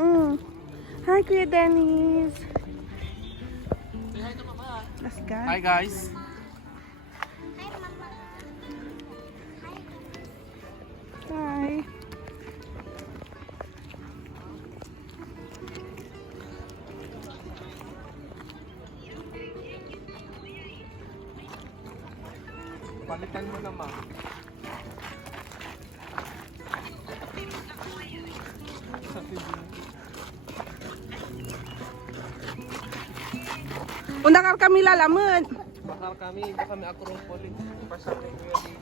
Hi, Kuya Dennis. Say hi to Mama. Let's go. Hi guys. Hi. Palitan mo naman. Unda kar kami lalamut. Bakal kami, baka kami akropolis. Pasal ni Kuya Didi.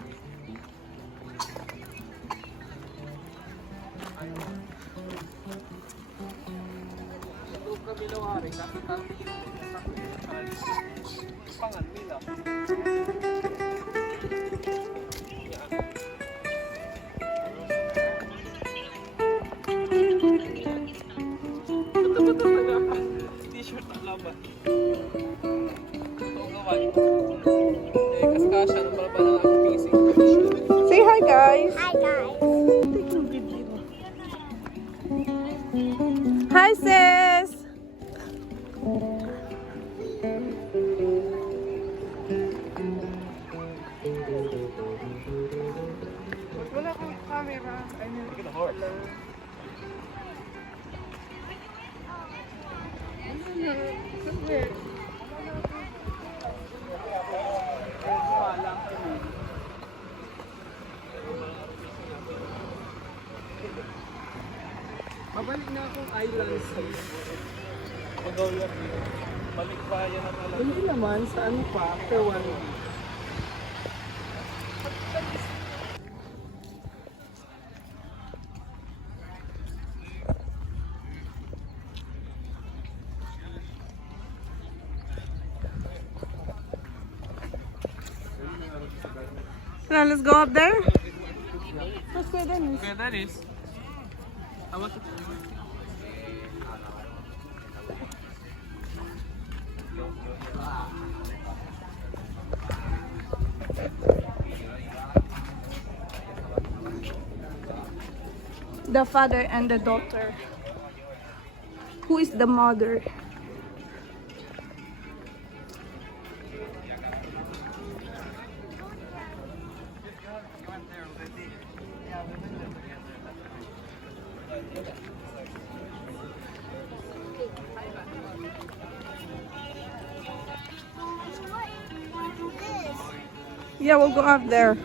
Ito kami lawari, kasi kami pangan nila. T-shirt na laban. Ito gawan. Kaskasya ng pala ng PC. Say hi, guys. Hi guys. Hi, sis. Wala kang camera. I mean, Look at the horse. Mabalik na akong islands. Pag-awyak dito. Balik bayan na talaga. hindi naman. Sa ano pa? After 1 week. Now let's go up there. Let's go then. Okay, that is. I want to. The father and the daughter. Who is the mother? Yeah, we'll go up there.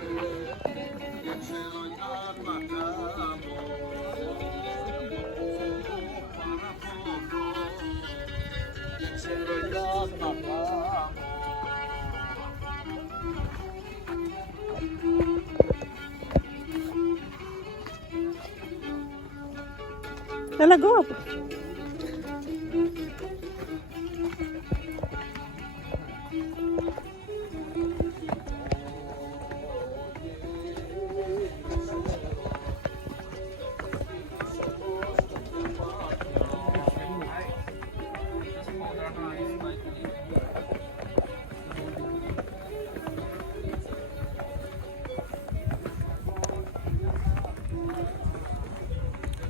Let's go up.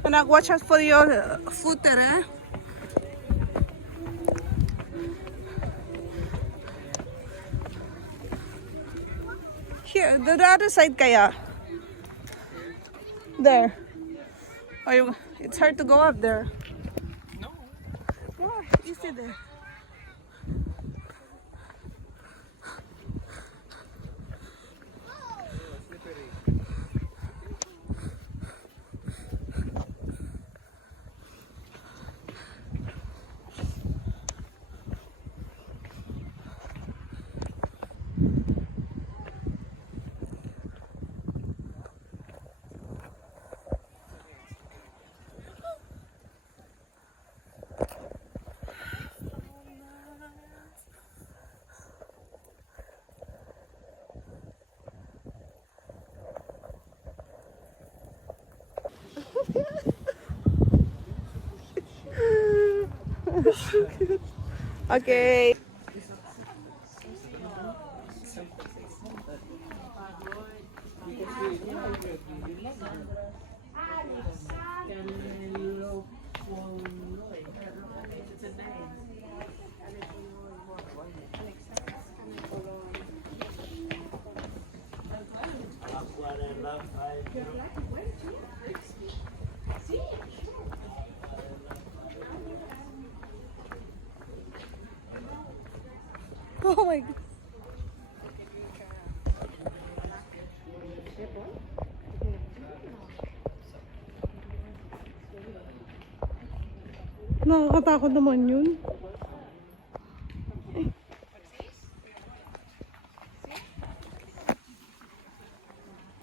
Anak, watch out for your footer, eh? Here, the other side kaya. There. Or you, it's hard to go up there. No. Yeah, easy there. Okay. Oh my God. Nakakatakot naman yun.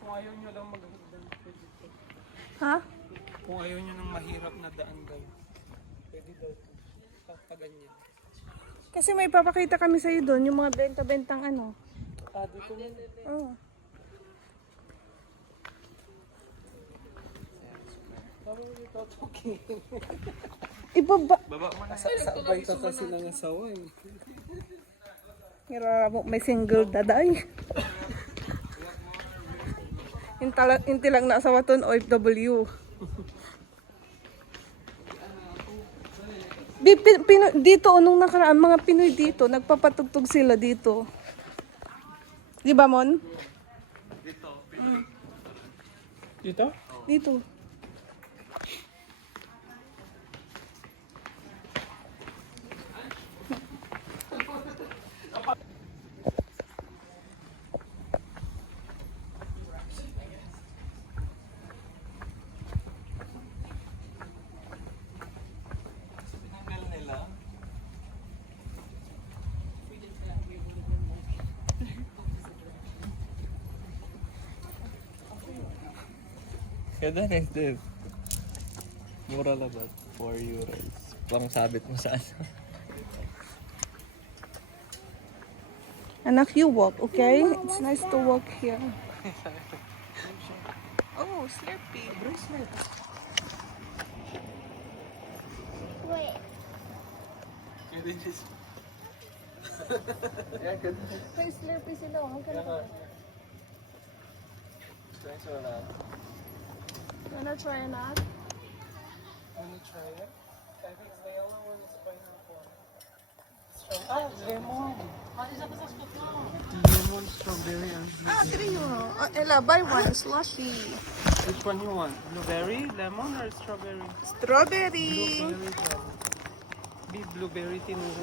Kung ayaw nyo lang maghagdan, pwede to. Ha? Kung ayaw nyo ng mahirap na daan daw, pwede daw to. Papaganyan. Kasi may papakita kami sa'yo doon, yung mga benta-bentang ano. Ah, dito mo. Oh. Sabi mo dito, okay. Ibaba. Baba mo na. Sabay ka kasi ng asawa eh. Hirap mo, may single daday. Inti lang na asawa ton, OFW. Dito, nung nakaraan, mga Pinoy dito, nagpapatugtog sila dito. Di ba, Mon? Dito? Dito. Tinanggal nila. Kaya next day. Mura lang ba? 4 euros. Pang sabit mo sa ano. Anak, you walk, okay? It's nice to walk here. Oh, Slurpee. Bracelet. Pwede just... May Slurpee sila. Ang ganda. Thanks for that. Wanna try not? Wanna try it? I think the yellow one is pineapple. Ah, lemon. Lemon, strawberry, and Ah, 3 euro. Ella, buy one slushy. which one you want? Blueberry, lemon, or strawberry? Strawberry. Blueberry, be blueberry tinuro.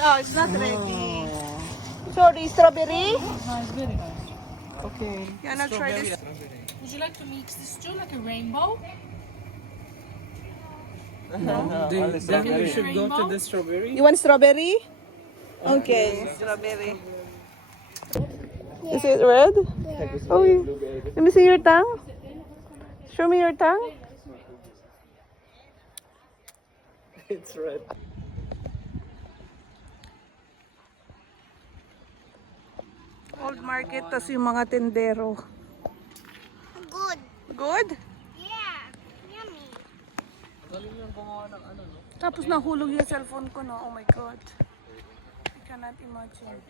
Oh, it's not ready. Sorry, strawberry? Okay. You wanna try this? Would you like to mix this too, like a rainbow? Then you should go to the strawberry. You want strawberry? Okay, strawberry. Is it red? Oh, let me see your tongue. Show me your tongue. It's red. Old market, tas yung mga tendero. Good. Good? Yeah. Yummy. Tapos nahulog yung cellphone ko, no? Oh my God. I cannot imagine.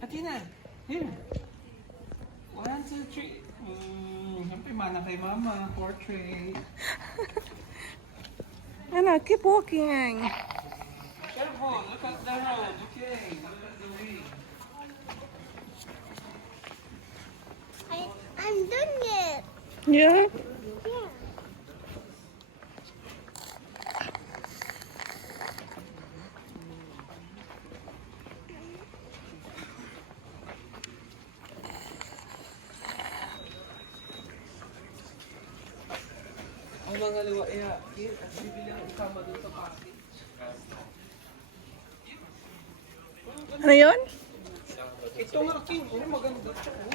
Atina, here. 1, 2, 3. Siyempre, mana kay mama. Portrait. Anna, keep walking. Careful, look at the road. Okay, look at the way. I'm done it. Yeah? Yeah. Ang mga liwaya, bibili ng ikama doon sa package. Ano yun? Ito nga, King. Ano maganda siya, oh.